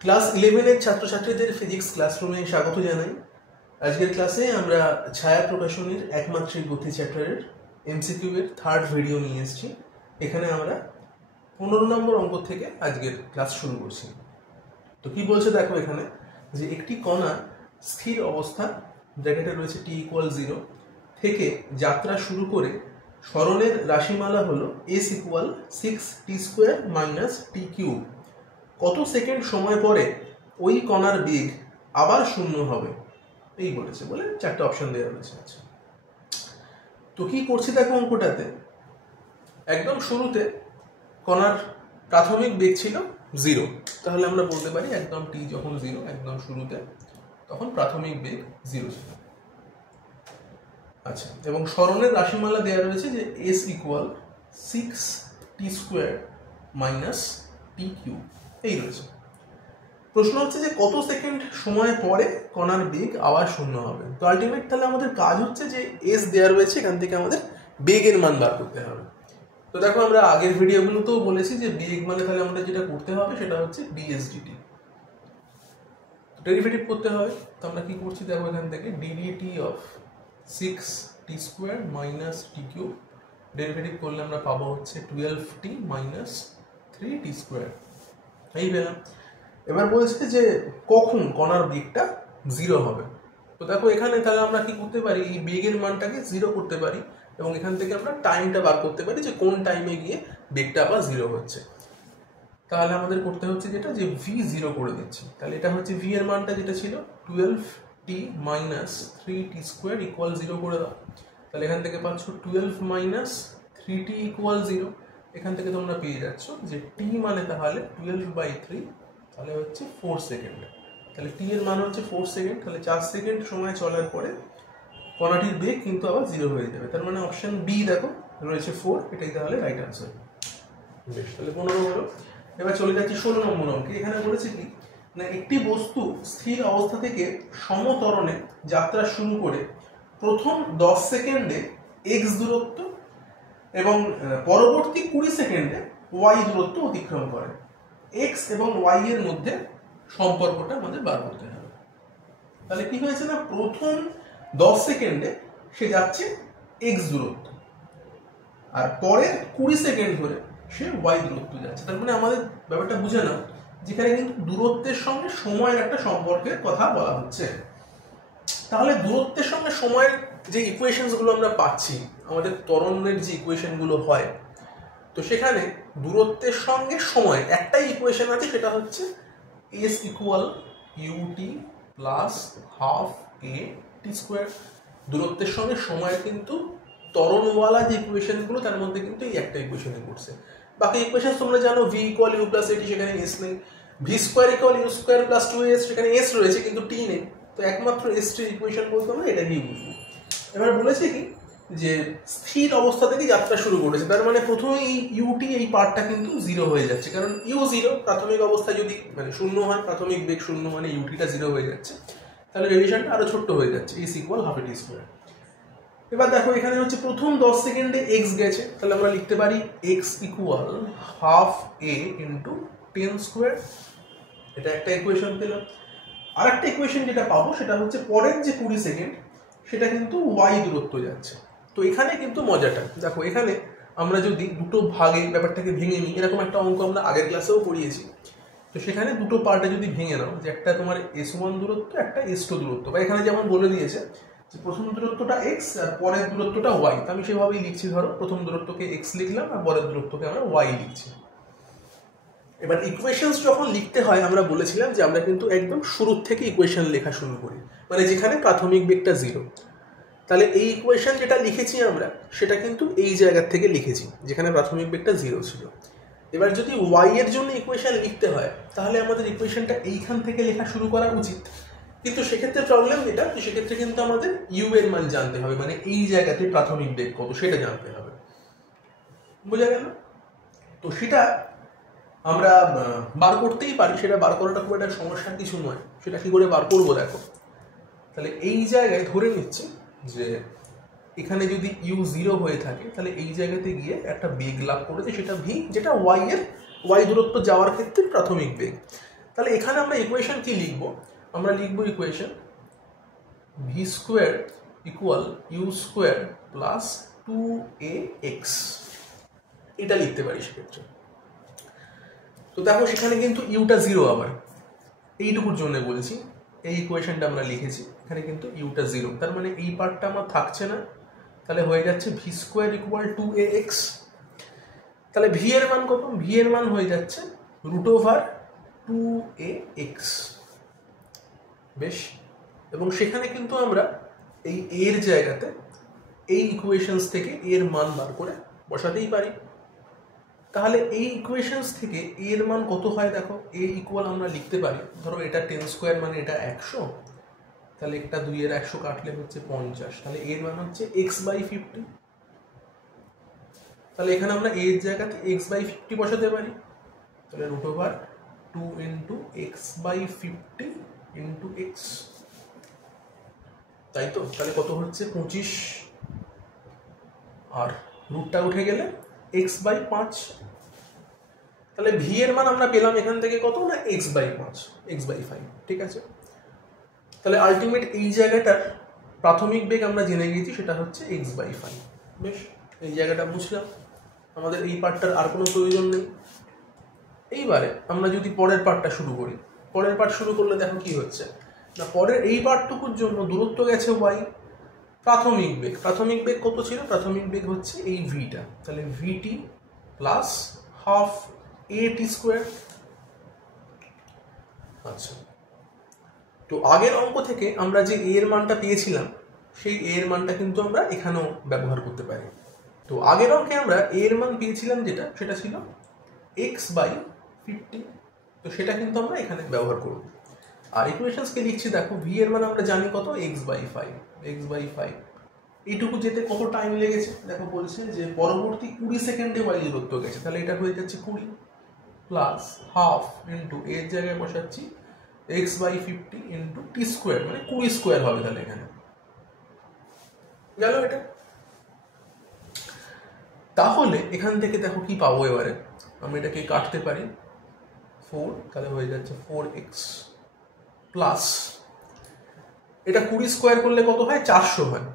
Class 11-এর ছাত্রছাত্রীদের physics ক্লাসরুমে স্বাগত জানাই। আজকের ক্লাসে আমরা ছায়া প্রকাশনীর একমাত্রিক গতি চ্যাপ্টারের এমসিকিউ এর থার্ড ভিডিও নিয়ে এসেছি। এখানে আমরা 15 নম্বর অঙ্ক থেকে আজকের ক্লাস শুরু করছি। তো কি বলছে দেখো এখানে, যে একটি কণা স্থির অবস্থা ব্র্যাকেটে রয়েছে t=0 থেকে যাত্রা শুরু করে সরণের রাশিমালা হলো s=6t² - t³ কত সেকেন্ড সময় পরে ওই কণার বেগ আবার শূন্য হবে, এই বলেছে। বলে চারটে অপশন দেওয়া রয়েছে। আচ্ছা, তো কি করছি দেখো অঙ্কটাতে, একদম শুরুতে কণার প্রাথমিক বেগ ছিল 0, তাহলে আমরা বলতে পারি একদম t যখন 0 একদম শুরুতে, তখন প্রাথমিক বেগ 0 ছিল। আচ্ছা, এবং সরণের রাশিমালা দেওয়া রয়েছে যে s=6t² - t³ এই রয়েছে। প্রশ্ন হচ্ছে যে কত সেকেন্ড সময় পরে কণার বেগ আবার শূন্য হবে। তো আলটিমেট তাহলে আমাদের কাজ হচ্ছে যে এস দেওয়া রয়েছে, এখান থেকে আমাদের বেগের মান বার করতে হবে। তো দেখো আমরা আগের ভিডিওগুলোতেও বলেছি যে বেগ মানে তাহলে আমাদের যেটা করতে হবে সেটা হচ্ছে dS/dt, ডেরিভেটিভ করতে হবে। তো আমরা কি করছি দেখো, এখান থেকে ddt of 6t² - t³ derivative করলে আমরা পাবো হচ্ছে 12t - 3t², এই পেলাম। এবার বলছে যে কখন কণার বেগটা 0 হবে। তো দেখো এখানে তাহলে আমরা কি করতে পারি, এই বেগের মানটাকে 0 করতে পারি এবং এখান থেকে আমরা টাইমটা বার করতে পারি যে কোন টাইমে গিয়ে বেগটা আবার 0 হচ্ছে। তাহলে আমাদের করতে হচ্ছে যেটা, যে v0 করে দিচ্ছি। তাহলে এটা হচ্ছে v এর মানটা যেটা ছিল 12t - 3t² = 0 করে দাও। তাহলে এখান থেকে পাচ্ছ 12 - 3t = 0। এখান থেকে তোমরা পেয়ে যাচ্ছ যে t মানে তাহলে 12/3, তাহলে হচ্ছে 4 সেকেন্ড। তাহলে t এর মান হচ্ছে 4 সেকেন্ড। তাহলে 4 সেকেন্ড সময় চলার পরে কণাটির বেগ কিন্তু আবার 0 হয়ে যাবে। তার মানে অপশন বি দেখো রয়েছে 4, এটাই তাহলে রাইট আনসার। বেশ, তাহলে 15 হলো। এবার চলে যাচ্ছি 16 নম্বর অঙ্কে। এখানে বলেছে কি না, একটি বস্তু স্থির অবস্থা থেকে সমত্বরণে যাত্রা শুরু করে প্রথম 10 সেকেন্ডে x দূরত্ব এবং পরবর্তী 20 সেকেন্ডে y দূরত্ব অতিক্রম করে। x এবং y এর মধ্যে সম্পর্কটা আমাদের বার করতে হবে। তাহলে কি হয়েছে না, প্রথম 10 সেকেন্ডে সে যাচ্ছে x দূরত্ব, আর পরে 20 সেকেন্ড ধরে সে y দূরত্ব যাচ্ছে। তার মানে আমাদের ব্যাপারটা বুঝে নাও, যেখানে কিন্তু দূরত্বের সঙ্গে সময়ের একটা সম্পর্কের কথা বলা হচ্ছে। তাহলে দূরত্বের সঙ্গে সময়ের যে ইকুয়েশনস গুলো আমরা পাচ্ছি, আমাদের ত্বরণের যে ইকুয়েশন গুলো হয়, তো সেখানে দূরত্বের সঙ্গে সময় একটাই ইকুয়েশন আছে, সেটা হচ্ছে s=ut + ½ দূরত্বের সঙ্গে সময়ের কিন্তু ত্বরণওয়ালা যে ইকুয়েশন গুলো, তার মধ্যে কিন্তু এই একটা ইকুয়েশনে করছে। বাকি ইকুয়েশন তোমরা জানো, v = u + at, সেখানে s নেই। v² = u² + 2s, সেখানে s রয়েছে কিন্তু t নেই। তো একমাত্র s এর ইকুয়েশন বলতে আমরা এটা নিয়ে বুঝবো। এবার বলেছে কি যে স্থির অবস্থা থেকে যাত্রা শুরু করেছে, তার মানে প্রথমে এই ut এই পার্টটা কিন্তু 0 হয়ে যাচ্ছে, কারণ u0 প্রাথমিক অবস্থা যদি মানে শূন্য হয়, প্রাথমিক বেগ শূন্য মানে utটা 0 হয়ে যাচ্ছে, তাহলে রেডিয়েশনটা আরো ছোট্ট হয়ে যাচ্ছে, s = ½ এবার দেখো এখানে হচ্ছে প্রথম 10 সেকেন্ডে x গেছে, তাহলে আমরা লিখতে পারি x = ½ a × 10²। এটা একটা ইকুয়েশন পেলাম। আরেকটা ইকুয়েশন যেটা পাবো সেটা হচ্ছে পরের যে 20 সেকেন্ড সেটা কিন্তু y দূরত্ব যাচ্ছে। তো এখানে কিন্তু মজাটা দেখো, এখানে আমরা যদি দুটো ভাগে ব্যাপারটাকে ভেঙে নিই, এরকম একটা অঙ্ক আমরা আগের ক্লাসেও করিয়েছি। তো সেখানে দুটো পার্টে যদি ভেঙে নাও, যে একটা তোমার s1 দূরত্ব, একটা s2 দূরত্ব, বা এখানে যেমন বলে দিয়েছে যে প্রথম দূরত্বটা x আর পরের দূরত্বটা y, তো আমি সেভাবেই লিখছি। ধরো প্রথম দূরত্বকে x লিখলাম আর পরের দূরত্বকে আমরা y লিখছি। এবার ইকুয়েশনস যখন লিখতে হয়, আমরা বলেছিলাম যে আমরা কিন্তু একদম শুরু থেকে ইকুয়েশন লেখা শুরু করি, মানে যেখানে প্রাথমিক বেগটা 0। তাহলে এই ইকুয়েশন যেটা লিখেছি আমরা, সেটা কিন্তু এই জায়গা থেকে লিখেছি যেখানে প্রাথমিক বেগটা 0 ছিল। এবার যদি y এর জন্য ইকুয়েশন লিখতে হয়, তাহলে আমাদের ইকুয়েশনটা এইখান থেকে লেখা শুরু করা উচিত। কিন্তু সেক্ষেত্রে প্রবলেম যেটা, সেক্ষেত্রে কিন্তু আমাদের u এর মান জানতে হবে, মানে এই জায়গাতে প্রাথমিক বেগ কত সেটা জানতে হবে। বোঝা গেল? তো সেটা আমরা বার করতেই পারি, সেটা বার করাটা খুব একটা সমস্যার কিছু নয়। সেটা কি করে বার করবো দেখো, তাহলে এই জায়গায় ধরে নিচ্ছি যে এখানে যদি u0 হয়ে থাকে, তাহলে এই জায়গাতে গিয়ে একটা বেগ লাভ করেছে, সেটা v, যেটা y দূরত্ব যাওয়ার ক্ষেত্রে প্রাথমিক বেগ। তাহলে এখানে আমরা ইকুয়েশন কি লিখব, আমরা লিখব equation V square equal U square plus 2ax, এটা লিখতে পারি সেক্ষেত্রে। তো দেখো সেখানে কিন্তু ইউটা 0, আবার এইটুকুর জন্য বলেছি, এই ইকুয়েশনটা আমরা লিখেছি, এখানে কিন্তু ইউটা 0, তার মানে এই পার্টটা আমার থাকছে না, তাহলে হয়ে যাচ্ছে ভি স্কোয়ার ইকুয়াল 2ax। তাহলে ভি এর মান কত, ভি এর মান হয়ে যাচ্ছে √2ax। বেশ, এবং সেখানে কিন্তু আমরা এই এর জায়গাতে এই ইকুয়েশনস থেকে এর মান বার করে বসাতেই পারি। তাহলে এই ইকুয়েশনস থেকে এর মান কত হয় দেখো, এ ইকুয়াল আমরা লিখতে পারি, ধরো এটা 10 স্কোয়ার মানে এটা 100, তাহলে একটা 2 এর 100 কাটলে হচ্ছে 50, তাহলে এর মান হচ্ছে x/50। তাহলে এখানে আমরা এর জায়গাতে x/50 বসাতে পারি, তাহলে √2 × x/50 × x, তাই তো। তাহলে কত হচ্ছে 25, আর রুটটা উঠে গেলে x/5। তাহলে ভি এর মান আমরা পেলাম এখান থেকে কত না x/5, x/5, ঠিক আছে। তাহলে আলটিমেট এই জায়গাটার প্রাথমিক বেগ আমরা জেনে গেছি, সেটা হচ্ছে x/5। বেশ, এই জায়গাটা বুঝলাম, আমাদের এই পার্টটার আর কোনো প্রয়োজন নেই। এইবারে আমরা যদি পরের পার্টটা শুরু করি, পরের পার্ট শুরু করলে দেখো কি হচ্ছে না, পরের এই পার্টটুকুর জন্য দূরত্ব গেছে y, প্রাথমিক বেগ কত ছিল, প্রাথমিক বেগ হচ্ছে এই ভিটা, তাহলে ভিটি প্লাস হাফ at স্কোয়ার। আচ্ছা, তো আগের অঙ্ক থেকে আমরা যে এর মানটা পেয়েছিলাম, সেই এর মানটা কিন্তু আমরা এখানেও ব্যবহার করতে পারি। তো আগের অঙ্কে আমরা এর মান পেয়েছিলাম যেটা, সেটা ছিল x/50, তো সেটা কিন্তু আমরা এখানে ব্যবহার করব। আর ইকুয়েশনসকে লিখছি, দেখো ভি এর মান আমরা জানি কত, x/5। এইটুকু যেতে কত টাইম লেগেছে দেখো, বলছে যে পরবর্তী 20 সেকেন্ডে y দূরত্ব গেছে, তাহলে এটা হয়ে যাচ্ছে 20 প্লাস হাফ ইন্টু এর জায়গায় বসাচ্ছি x/50 ইন্টু টি স্কোয়ার, মানে 20 স্কোয়ার হবে, তাহলে এখানে গেল এটা। তাহলে এখান থেকে দেখো কি পাবো, এবারে আমি এটাকে কাটতে পারি 4, তাহলে হয়ে যাচ্ছে 4x প্লাস এটা 20 স্কোয়ার করলে কত হয়, 400 হয়,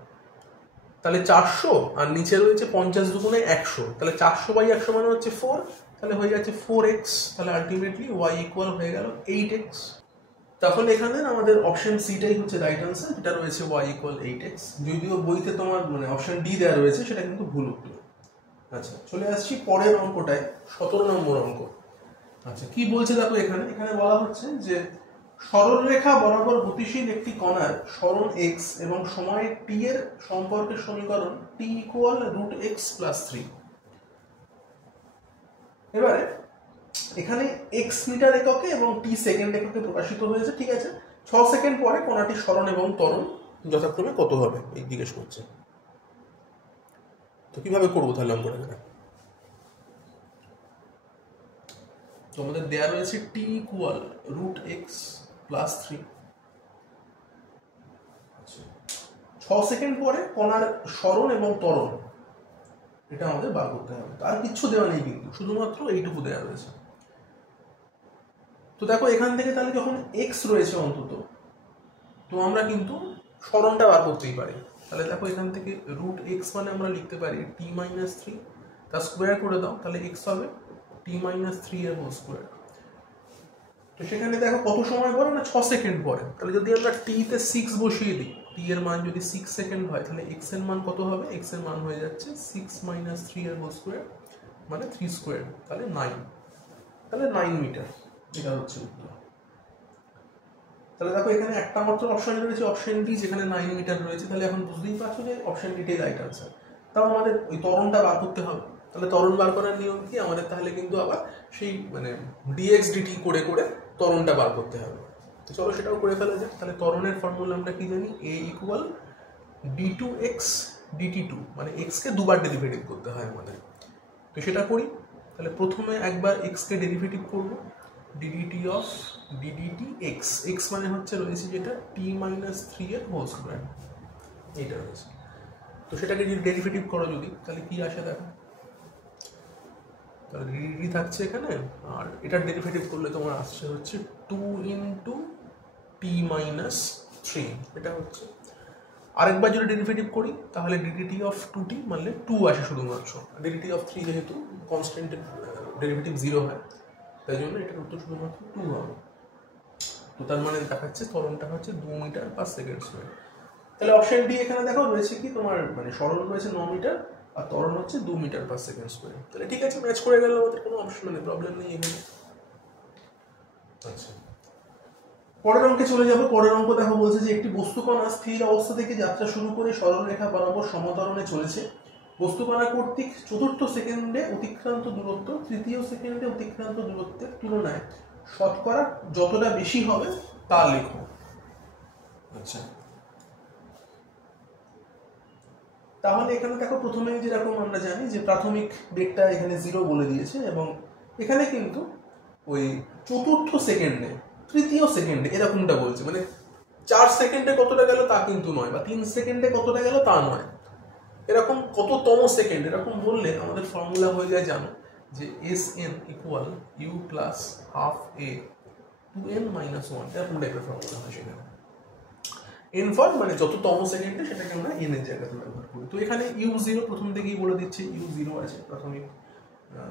তাহলে 400, আর নিচে রয়েছে 50 দুগুণে 100, তাহলে 400/100 মানে হচ্ছে 4, তাহলে হয়ে যাচ্ছে 4x। তাহলে আলটিমেটলি y ইকুয়াল হয়ে গেল 8x। তাহলে এখানে আমাদের অপশন সিটাই হচ্ছে রাইট আনসার, যেটা রয়েছে y ইকুয়াল 8x। যদিও বইতে তোমার মানে অপশন ডি দেওয়া রয়েছে, সেটা কিন্তু ভুল উত্তর। আচ্ছা, চলে আসছি পরের অঙ্কটায়, 17 নম্বর অঙ্ক। আচ্ছা, কি বলছে দেখো, এখানে বলা হচ্ছে যে সরলরেখা বরাবর গতিশীল একটি কণার সরণ x এবং সময় t এর সম্পর্কের সমীকরণ t ইকুয়াল √x + 3। এবারে এখানে x মিটার এককে এবং t সেকেন্ড এককে প্রকাশিত হয়েছে, ঠিক আছে। 6 সেকেন্ড পরে কণাটির সরণ এবং ত্বরণ যথাক্রমে কত হবে এই জিজ্ঞেস করছে। তো কিভাবে করবো তাহলে অঙ্কটা? তো আমাদের দেয়া রয়েছে t ইকুয়াল √x + 3। 6 সেকেন্ড পরে কণার সরণ এবং ত্বরণ, এটা আমাদের বার করতে হবে। তার কিচ্ছু দেওয়া নেই, কিন্তু শুধুমাত্র এইটুকু দেওয়া রয়েছে। তো দেখো এখান থেকে তাহলে যখন x রয়েছে অন্তত, তো আমরা কিন্তু সরণটা বার করতেই পারি। তাহলে দেখো এখান থেকে √x মানে আমরা লিখতে পারি t-3, তার স্কোয়ার করে দাও, তাহলে x হবে t-3 এর হোল স্কোয়ার। তো সেখানে দেখো কত সময় পরে না, 6 সেকেন্ড পরে। তাহলে যদি আমরা t তে 6 বসিয়ে দিই, t এর মান যদি 6 সেকেন্ড হয়, তাহলে x এর মান কত হবে, x এর মান হয়ে যাচ্ছে 6 - 3 এর হোল স্কোয়ার, মানে 3 স্কোয়ার, তাহলে 9, তাহলে 9 মিটার, এটা হচ্ছে উত্তর। তাহলে দেখো এখানে একটা মাত্র অপশন রয়েছে, অপশন ডি, যেখানে 9 মিটার রয়েছে। তাহলে এখন বুঝতেই পারছো যে অপশন ডিটাই রাইট আনসার। তাও আমাদের ওই ত্বরণটা বার করতে হবে। তাহলে ত্বরণ বার করার নিয়ম কি, আমাদের তাহলে কিন্তু আবার সেই মানে dx dt করে করে ত্বরণটা বার করতে হবে। তো চলো সেটাও করে ফেলা যাক। তাহলে ত্বরণের ফর্মুলা আমরা কি জানি, a ইকুয়াল d2x dt2, মানে x কে দুবার ডেরিভেটিভ করতে হয় আমাদের। তো সেটা করি। তাহলে প্রথমে একবার x কে ডেরিভেটিভ করব, ddt of ddt x মানে হচ্ছে রয়েছে যেটা t-3 এর হোল স্কয়ার, এইটা রয়েছে। তো সেটাকে যদি ডেরিভেটিভ করো যদি, তাহলে কি আসে দেখো, তাহলে ডিডি থাকছে এখানে, আর এটার ডেরিভেটিভ করলে তোমার আসছে হচ্ছে 2 ইন্টু টি মাইনাস 3। এটা হচ্ছে আরেকবার যদি ডেরিভেটিভ করি তাহলে ডিডিটি অফ 2t মানে 2 আসে শুধুমাত্র, ডিডিটি অফ 3 যেহেতু কনস্ট্যান্টের ডেরিভেটিভ 0 হয় তাই জন্য এটার উত্তর শুধুমাত্র 2 হবে। তো তার মানে দেখাচ্ছে ত্বরণটা হচ্ছে 2 মিটার পার সেকেন্ড স্কোয়ার। তাহলে অপশন ডি এখানে দেখো রয়েছে কি তোমার মানে সরল রয়েছে 9 মিটার আর ত্বরণ হচ্ছে 2 মিটার পার সেকেন্ড স্কোয়ার। তাহলে ঠিক আছে, ম্যাচ করে গেল, আমাদের কোনো অপশন মানে প্রবলেম নেই এখানে। আচ্ছা, পরের অঙ্কে চলে যাবো। পরের অঙ্ক দেখো বলছে যে একটি বস্তুকণা স্থির অবস্থা থেকে যাত্রা শুরু করে সরলরেখা বরাবর সমতরণে চলেছে। বস্তুকণা কর্তৃক চতুর্থ সেকেন্ডে অতিক্রান্ত দূরত্ব তৃতীয় সেকেন্ডে অতিক্রান্ত দূরত্বের তুলনায় শতকরা যতটা বেশি হবে তা লেখো। আচ্ছা, তাহলে এখানে দেখো প্রথমে যেরকম আমরা জানি যে প্রাথমিক বেগটা এখানে 0 বলে দিয়েছে, এবং এখানে কিন্তু ওই চতুর্থ সেকেন্ডে তৃতীয় সেকেন্ডে এরকমটা বলছে, মানে 4 সেকেন্ডে কতটা গেল তা কিন্তু নয়, বা 3 সেকেন্ডে কতটা গেল তা নয়, এরকম কততম সেকেন্ড এরকম বললে আমাদের ফর্মুলা হয়ে যায় জানো যে Sn equal U plus half A 2n minus 1, এরকম টাইপের ফর্মুলা হয় সেখানে। এন ফর মানে যততম সেকেন্ডে সেটাকে আমরা এন এর জায়গাতে ব্যবহার করি। তো এখানে u0 প্রথম থেকেই বলে দিচ্ছে u0 আছে, প্রাথমিক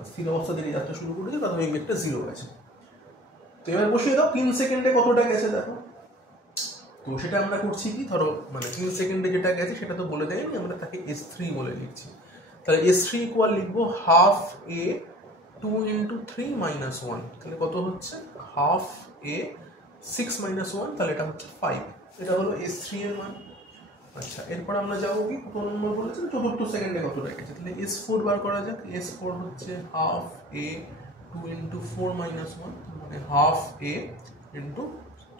স্থির অবস্থা থেকে যাত্রা শুরু করেছে, প্রাথমিক বেগটা 0 আছে। তো এবার বসিয়ে দাও 3 সেকেন্ডে কতটা গেছে দেখো। তো সেটা আমরা করছি কি, ধরো মানে 3 সেকেন্ডে যেটা গেছে সেটা তো বলে দেয়নি, আমরা তাকে s3 বলে লিখছি। তাহলে s3 ইকুয়াল লিখবো হাফ a 2 ইন্টু 3 মাইনাস 1, তাহলে কত হচ্ছে হাফ a 6 মাইনাস 1, তাহলে এটা হচ্ছে 5। এটা হলো s3 এর মান। আচ্ছা, এরপর আমরা যাবো কি কত নম্বর বলেছে, চতুর্থ সেকেন্ডে কতটা গেছে, তাহলে s4 বার করা যাক। s4 হচ্ছে হাফ a 2 ইন্টু 4 মাইনাস 1, মানে হাফ a ইন্টু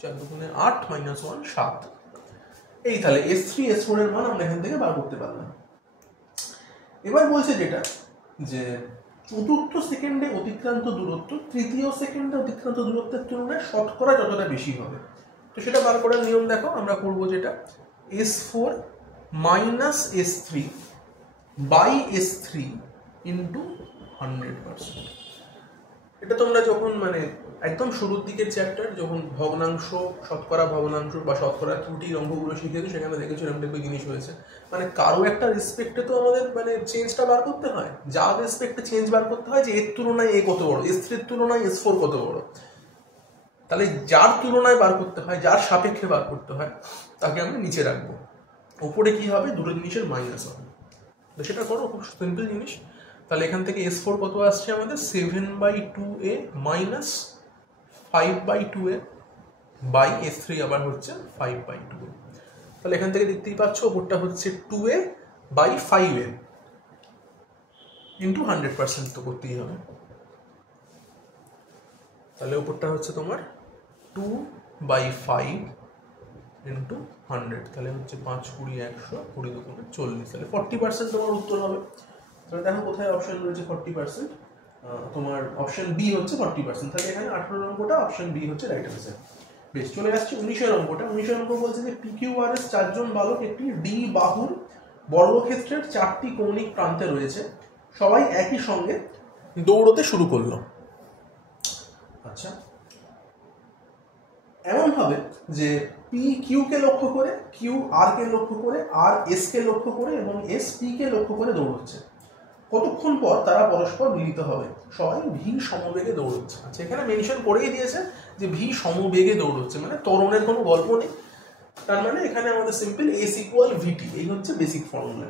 4 দুগুণে 8 মাইনাস 1 7। এই তাহলে s3 s4 এর মান আমরা এখান থেকে বার করতে পারলাম। এবার বলছে যেটা যে চতুর্থ সেকেন্ডে অতিক্রান্ত দূরত্ব তৃতীয় সেকেন্ডে অতিক্রান্ত দূরত্বের তুলনায় শতকরা যতটা বেশি হবে। তো সেটা বার করার নিয়ম দেখো, আমরা করব যেটা s4 minus s3 by s3 into 100%। এটা তোমরা যখন মানে একদম শুরুর দিকের চ্যাপ্টার যখন ভগ্নাংশ শতকরা ভগ্নাংশ বা শতকরা ত্রুটির অঙ্কগুলো শিখেছো সেখানে দেখেছো এরকম টাইপের জিনিস হয়েছে। মানে কারো একটা রেসপেক্টে তো আমাদের মানে চেঞ্জটা বার করতে হয়, যার রেসপেক্টে চেঞ্জ বার করতে হয় যে এর তুলনায় এ কত বড়, s3 এর তুলনায় s4 কত বড়। তাহলে যার তুলনায় বার করতে হয়, যার সাপেক্ষে বার করতে হয় তাকে আমরা নিচে রাখবো, উপরে কি হবে দুটো জিনিসের মাইনাস হবে। তো সেটা করো, খুব সিম্পল জিনিস। তাহলে এখান থেকে s4 কত আসছে আমাদের 7/2a minus 5/2a by s3 আবার হচ্ছে 5/2a। তাহলে এখান থেকে দেখতেই পাচ্ছ ওপরটা হচ্ছে 2a বাই 5a ইন্টু 100% তো করতেই হবে। তাহলে ওপরটা হচ্ছে তোমার 2/5 ইন্টু 100, তাহলে হচ্ছে 5 20 100 20 দুগুণে 40, তাহলে 40% তোমার উত্তর হবে। তাহলে দেখো কোথায় অপশন রয়েছে 40%, তোমার অপশন বি হচ্ছে 40%। তাহলে এখানে 18 নম্বরটা অপশন বি হচ্ছে রাইট অ্যান্সার। বেশ, চলে আসছে 19 নম্বরটা। 19 নম্বর বলছে যে PQRS 4 জন বালক একটি ডি বাহুর বর্গক্ষেত্রের 4টি কৌণিক প্রান্তে রয়েছে, সবাই একই সঙ্গে দৌড়তে শুরু করলো। আচ্ছা, এমন হবে যে পি কিউ কে লক্ষ্য করে, কিউ আর কে লক্ষ্য করে, আর এস কে লক্ষ্য করে এবং এস পি কে লক্ষ্য করে দৌড়চ্ছে। কতক্ষণ পর তারা পরস্পর মিলিত হবে? সবাই ভি সমবেগে দৌড়চ্ছে। আচ্ছা, এখানে মেনশন করেই দিয়েছে যে ভি সমবেগে দৌড়চ্ছে, মানে ত্বরণের কোনো গল্প নেই। তার মানে এখানে আমাদের সিম্পল এস ইকুয়াল ভিটি, এই হচ্ছে বেসিক ফর্মুলা।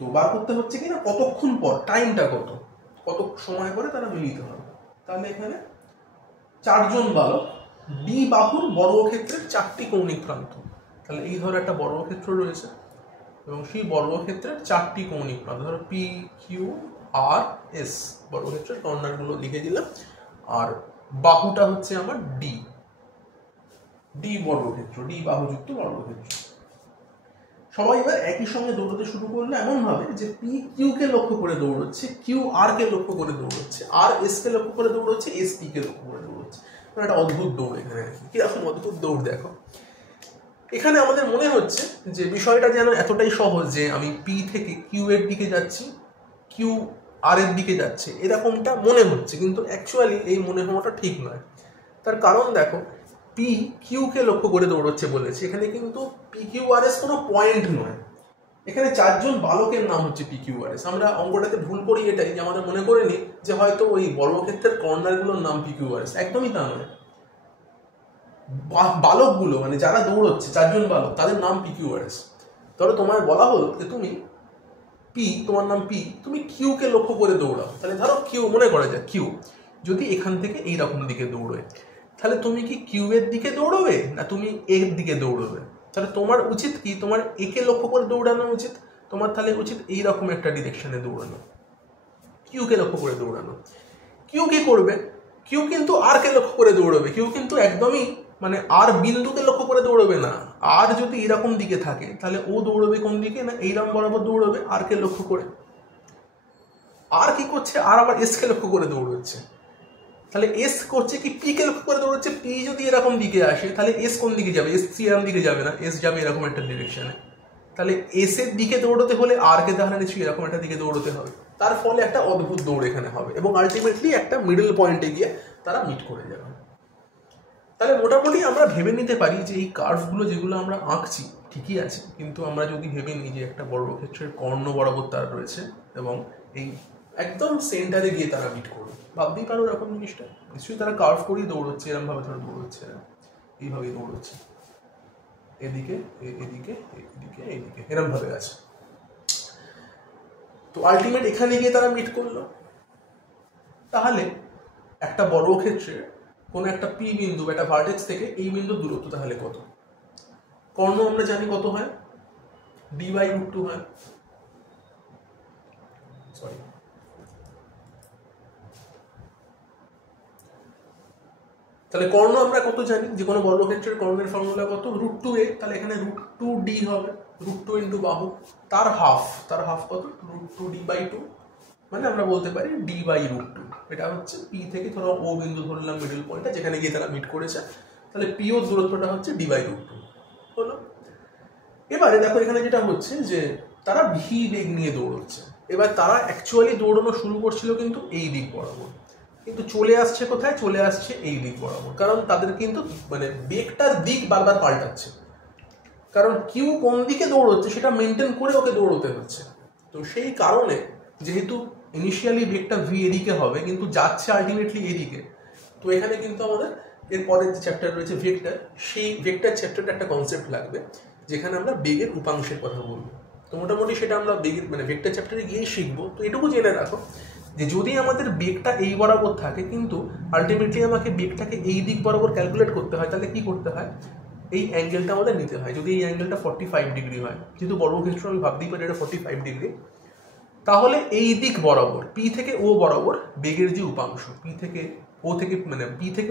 তো বার করতে হচ্ছে কি না কতক্ষণ পর, টাইমটা কত সময় পরে তারা মিলিত হবে। তাহলে এখানে 4 জন বালক ডি বাহুর বর্গক্ষেত্রের 4টি কৌণিক প্রান্ত, তাহলে এই ধরো একটা বর্গক্ষেত্র রয়েছে এবং সেই বর্গক্ষেত্রের 4টি কৌণিক প্রান্ত, ধরো পি কিউ আর এস, বর্গক্ষেত্রের কর্নারগুলো লিখে দিলাম, আর বাহুটা হচ্ছে আমার ডি, ডি বর্গক্ষেত্র, ডি বাহুযুক্ত বর্গক্ষেত্র। সবাই এবার একই সঙ্গে দৌড়তে শুরু করলো এমন ভাবে যে পি কিউ কে লক্ষ্য করে দৌড়চ্ছে, কিউ আর কে লক্ষ্য করে দৌড়চ্ছে, আর এস কে লক্ষ্য করে দৌড়চ্ছে, এস পি কে লক্ষ্য করে দৌড়চ্ছে। একটা অদ্ভুত দৌড় এখানে, কিরকম অদ্ভুত দৌড় দেখো। এখানে আমাদের মনে হচ্ছে যে বিষয়টা যেন এতটাই সহজ যে আমি পি থেকে কিউ এর দিকে যাচ্ছি, কিউ আর এর দিকে যাচ্ছে এরকমটা মনে হচ্ছে, কিন্তু অ্যাকচুয়ালি এই মনে হওয়াটা ঠিক নয়। তার কারণ দেখো, পি কিউকে লক্ষ্য করে দৌড়চ্ছে বলেছে, এখানে কিন্তু পি কিউ আর এস কোনো পয়েন্ট নয়, এখানে চারজন বালকের নাম হচ্ছে পি কিউ আর এস। আমরা অঙ্কটাতে ভুল করি এটাই যে আমাদের মনে করে নিই যে হয়তো ওই বর্গক্ষেত্রের কর্নারগুলোর নাম পি কিউ আর এস, একদমই তা নয়। বালকগুলো মানে যারা দৌড়চ্ছে, চারজন বালক, তাদের নাম পি কিউ আর এস। ধরো তোমায় বলা হলো যে তুমি পি, তোমার নাম পি, তুমি কিউ কে লক্ষ্য করে দৌড়াও, তাহলে ধরো কিউ, মনে করা যায় কিউ যদি এখান থেকে এইরকম দিকে দৌড়বে, তাহলে তুমি কি কিউ এর দিকে দৌড়বে না তুমি এর দিকে দৌড়বে? তাহলে তোমার উচিত কি, তোমার একে লক্ষ্য করে দৌড়ানো উচিত, তোমার তাহলে উচিত এইরকম একটা ডিরেকশনে দৌড়ানো, কিউ কে লক্ষ্য করে দৌড়ানো। কিউ কি করবে, কিউ কিন্তু আর কে লক্ষ্য করে দৌড়বে, কিউ কিন্তু একদমই মানে আর বিন্দুকে লক্ষ্য করে দৌড়বে না। আর যদি এরকম দিকে থাকে তাহলে ও দৌড়বে কোন দিকে, না এইরকম বরাবর দৌড়বে আর কে লক্ষ্য করে। আর কি করছে, আর আবার এস কে লক্ষ্য করে দৌড়চ্ছে, তাহলে এস করছে কি পি কে লক্ষ্য করে দৌড়চ্ছে। পি যদি এরকম দিকে আসে তাহলে এস কোন দিকে যাবে, এস সি এরকম দিকে যাবে না, এস যাবে এরকম একটা ডিরেকশনে। তাহলে এস এর দিকে দৌড়তে হলে আর কে তাহলে নিশ্চয়ই এরকম একটা দিকে দৌড়তে হবে, তার ফলে একটা অদ্ভুত দৌড় এখানে হবে এবং আলটিমেটলি একটা মিডল পয়েন্টে গিয়ে তারা মিট করে যাবে। তাহলে মোটামুটি আমরা ভেবে নিতে পারি যে এই কার্ভগুলো যেগুলো আমরা আঁকছি ঠিকই আছে, কিন্তু আমরা যদি ভেবে নিই যে একটা বর্গক্ষেত্রের কর্ণ বরাবর তার রয়েছে এবং এই একদম সেন্টারে গিয়ে তারা মিট করবে, ভাবতেই পারো এরকম জিনিসটা নিশ্চয়ই তারা কার্ভ করেই দৌড়চ্ছে, এরকম ভাবে তারা দৌড়চ্ছে, এইভাবেই দৌড়চ্ছে, এদিকে এদিকে এদিকে এইদিকে এরকম ভাবে আছে। তো আলটিমেট এখানে গিয়ে তারা মিট করলো। তাহলে একটা বর্গক্ষেত্রের কোনো একটা পি বিন্দু, একটা ভার্টেক্স থেকে এই বিন্দুর দূরত্ব তাহলে কত? কর্ণ আমরা জানি কত হয়, d/√2 হয়। সরি, তাহলে কর্ণ আমরা কত জানি, যে কোনো বর্গক্ষেত্রের কর্ণের ফর্মুলা কত, √2a, তাহলে এখানে √2d হবে, √2 ইন্টু বাহু, তার হাফ কত, √2d/2, মানে আমরা বলতে পারি d/√2। এটা হচ্ছে পি থেকে ধরো ও বিন্দু ধরলাম মিডল পয়েন্টটা, যেখানে গিয়ে তারা মিট করেছে, তাহলে পি ও দূরত্বটা হচ্ছে d/√2 হলো। এবারে দেখো এখানে যেটা হচ্ছে যে তারা ভি বেগ নিয়ে দৌড়চ্ছে, এবার তারা অ্যাকচুয়ালি দৌড়ানো শুরু করছিল কিন্তু এই দিক বরাবর, কিন্তু চলে আসছে কোথায়, চলে আসছে এই দিক বরাবর, কারণ তাদের কিন্তু মানে বেগটার দিক বারবার পাল্টাচ্ছে, কারণ কিউ কোন দিকে দৌড়চ্ছে সেটা মেনটেন করে ওকে দৌড়তে হচ্ছে। তো সেই কারণে যেহেতু ইনিশিয়ালি বেগটা ভি এদিকে হবে কিন্তু যাচ্ছে আলটিমেটলি এদিকে, তো এখানে কিন্তু আমাদের এরপরের যে চ্যাপ্টার রয়েছে ভেক্টর, সেই ভেক্টর চ্যাপ্টারটা একটা কনসেপ্ট লাগবে যেখানে আমরা বেগের উপাংশের কথা বলবো। তো মোটামুটি সেটা আমরা বেগের মানে ভেক্টর চ্যাপ্টারে গিয়েই শিখবো। তো এটুকু জেনে রাখো যে যদি আমাদের বেগটা এই বরাবর থাকে কিন্তু আলটিমেটলি আমাকে বেগটাকে এই দিক বরাবর ক্যালকুলেট করতে হয়, তাহলে কি করতে হয়, এই অ্যাঙ্গেলটা আমাদের নিতে হয়। যদি এই অ্যাঙ্গেলটা 45 ডিগ্রি হয়, যেহেতু বর্গক্ষেত্র আমি ভাবতেই পারি এটা 45 ডিগ্রি, তাহলে এই দিক বরাবর পি থেকে ও বরাবর বেগের যে উপাংশ, পি থেকে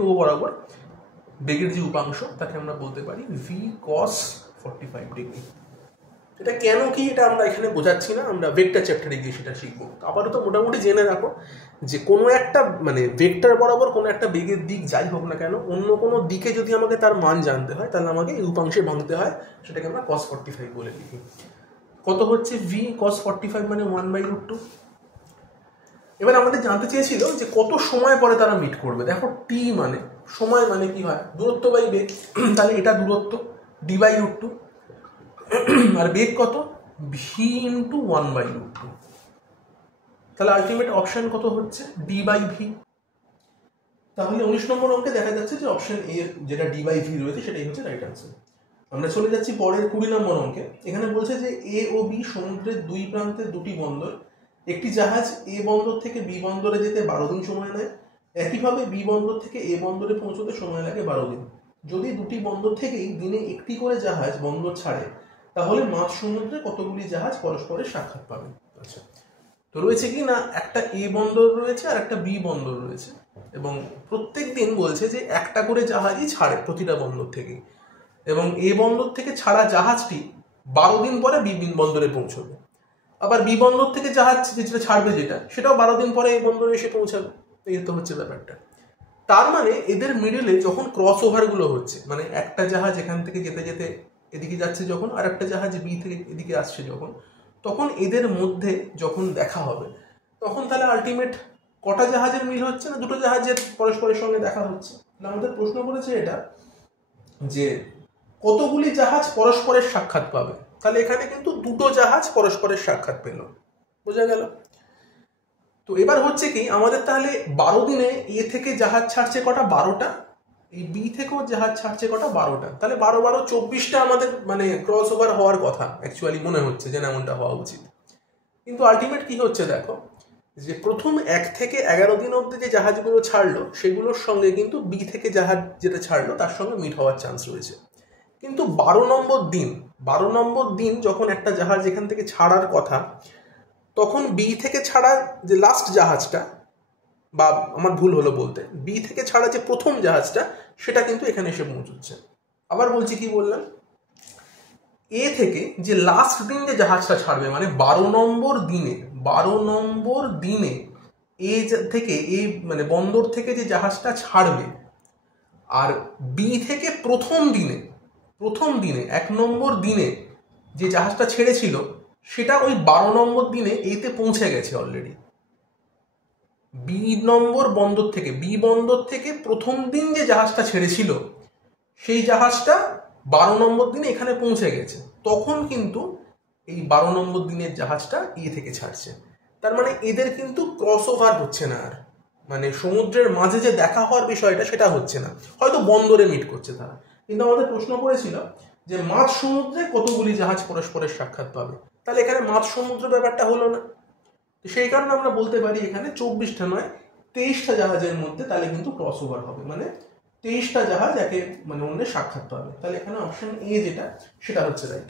ও বরাবর বেগের যে উপাংশ তাকে আমরা বলতে পারি ভি কস 45 ডিগ্রি। এটা কেন কি এটা আমরা এখানে বোঝাচ্ছি না, আমরা ভেক্টর চ্যাপ্টারে গিয়ে সেটা শিখবো। আপাতত মোটামুটি জেনে রাখো যে কোনো একটা মানে ভেক্টর বরাবর কোনো একটা বেগের দিক যাই হোক না কেন, অন্য কোনো দিকে যদি আমাকে তার মান জানতে হয় তাহলে আমাকে এই উপাংশে ভাঙতে হয়, সেটাকে আমরা cos 45 বলে লিখি। কত হচ্ছে ভি cos 45 মানে 1/√2। এবার আমাদের জানতে চেয়েছিল যে কত সময় পরে তারা মিট করবে। দেখো টি মানে সময় মানে কি হয়, দূরত্ব বাই বেগ, তাহলে এটা দূরত্ব d/√2 আর বেগ কত ভি ইন্টু 1/√2, তাহলে আলটিমেট অপশন কত হচ্ছে d/v। তাহলে 19 নম্বর অঙ্কে দেখা যাচ্ছে যে অপশন এ যেটা d/v রয়েছে সেটাই হচ্ছে রাইট আনসার। আমরা চলে যাচ্ছি পরের 20 নম্বর অঙ্কে। এখানে বলছে যে এ ও বি সমুদ্রের দুই প্রান্তে দুটি বন্দর, একটি জাহাজ এ বন্দর থেকে বি বন্দরে যেতে 12 দিন সময় নেয়, একইভাবে বি বন্দর থেকে এ বন্দরে পৌঁছতে সময় লাগে 12 দিন। যদি দুটি বন্দর থেকেই দিনে একটি করে জাহাজ বন্দর ছাড়ে তাহলে মাঝ সমুদ্রে কতগুলি জাহাজ পরস্পরের সাক্ষাৎ পাবে। আচ্ছা, তো রয়েছে কি না একটা এ বন্দর রয়েছে আর একটা বি বন্দর রয়েছে, এবং প্রত্যেক দিন বলছে যে একটা করে জাহাজই ছাড়ে প্রতিটা বন্দর থেকে, এবং এ বন্দর থেকে ছাড়া জাহাজটি 12 দিন পরে বি বন্দরে পৌঁছবে, আবার বি বন্দর থেকে জাহাজ যেটা ছাড়বে সেটাও 12 দিন পরে এই বন্দরে এসে পৌঁছাবে। এই তো হচ্ছে ব্যাপারটা। তার মানে এদের মিডলে যখন ক্রস ওভারগুলো হচ্ছে, মানে একটা জাহাজ এখান থেকে যেতে যেতে এদিকে যাচ্ছে যখন, আর একটা জাহাজ বি থেকে এদিকে আসছে যখন, তখন এদের মধ্যে যখন দেখা হবে তখন তাহলে আলটিমেট কটা জাহাজের মিল হচ্ছে না দুটো জাহাজের পরস্পরের সঙ্গে দেখা হচ্ছে। আমাদের প্রশ্ন করেছে এটা যে কতগুলি জাহাজ পরস্পরের সাক্ষাৎ পাবে, তাহলে এখানে কিন্তু দুটো জাহাজ পরস্পরের সাক্ষাৎ পেল, বোঝা গেল। তো এবার হচ্ছে কি আমাদের তাহলে 12 দিনে এ থেকে জাহাজ ছাড়ছে কটা, 12টা, এই বি থেকেও জাহাজ ছাড়ছে কটা, 12টা, তাহলে 12 12 24টা আমাদের মানে ক্রস ওভার হওয়ার কথা অ্যাকচুয়ালি মনে হচ্ছে যে এমনটা হওয়া উচিত। কিন্তু আলটিমেট কি হচ্ছে দেখো, যে প্রথম 1 থেকে 11 দিন অবধি যে জাহাজগুলো ছাড়লো সেগুলোর সঙ্গে কিন্তু বি থেকে জাহাজ যেটা ছাড়লো তার সঙ্গে মিট হওয়ার চান্স রয়েছে। কিন্তু 12 নম্বর দিন যখন একটা জাহাজ এখান থেকে ছাড়ার কথা, তখন বি থেকে ছাড়া যে লাস্ট জাহাজটা, বা আমার ভুল হলো বলতে, বি থেকে ছাড়া যে প্রথম জাহাজটা সেটা কিন্তু এখানে এসে পৌঁছচ্ছে। আবার বলছি কি বললাম, এ থেকে যে লাস্ট দিন যে জাহাজটা ছাড়বে মানে 12 নম্বর দিনে এ থেকে এই মানে বন্দর থেকে যে জাহাজটা ছাড়বে, আর বি থেকে প্রথম দিনে 1 নম্বর দিনে যে জাহাজটা ছেড়েছিল সেটা ওই 12 নম্বর দিনে এতে পৌঁছে গেছে অলরেডি। বি বন্দর থেকে প্রথম দিন যে জাহাজটা ছেড়েছিল সেই জাহাজটা 12 নম্বর দিনে এখানে পৌঁছে গেছে, তখন কিন্তু এই 12 নম্বর দিনের জাহাজটা এ থেকে ছাড়ছে। তার মানে এদের কিন্তু ক্রস ওভার হচ্ছে না, আর মানে সমুদ্রের মাঝে যে দেখা হওয়ার বিষয়টা সেটা হচ্ছে না, হয়তো বন্দরে মিট করছে তারা। কিন্তু আমাদের প্রশ্ন করেছিল যে মাঝ সমুদ্রে কতগুলি জাহাজ পরস্পরের সাক্ষাৎ পাবে, তাহলে এখানে মাঝ সমুদ্র ব্যাপারটা হলো না। সেই কারণে আমরা বলতে পারি এখানে 24টা নয় 23টা জাহাজের মধ্যে তাহলে কিন্তু ক্রস ওভার হবে, মানে 23টা জাহাজ একে মানে অন্যের সাক্ষাৎ পাবে। তাহলে এখানে অপশন এ যেটা সেটা হচ্ছে রাইট।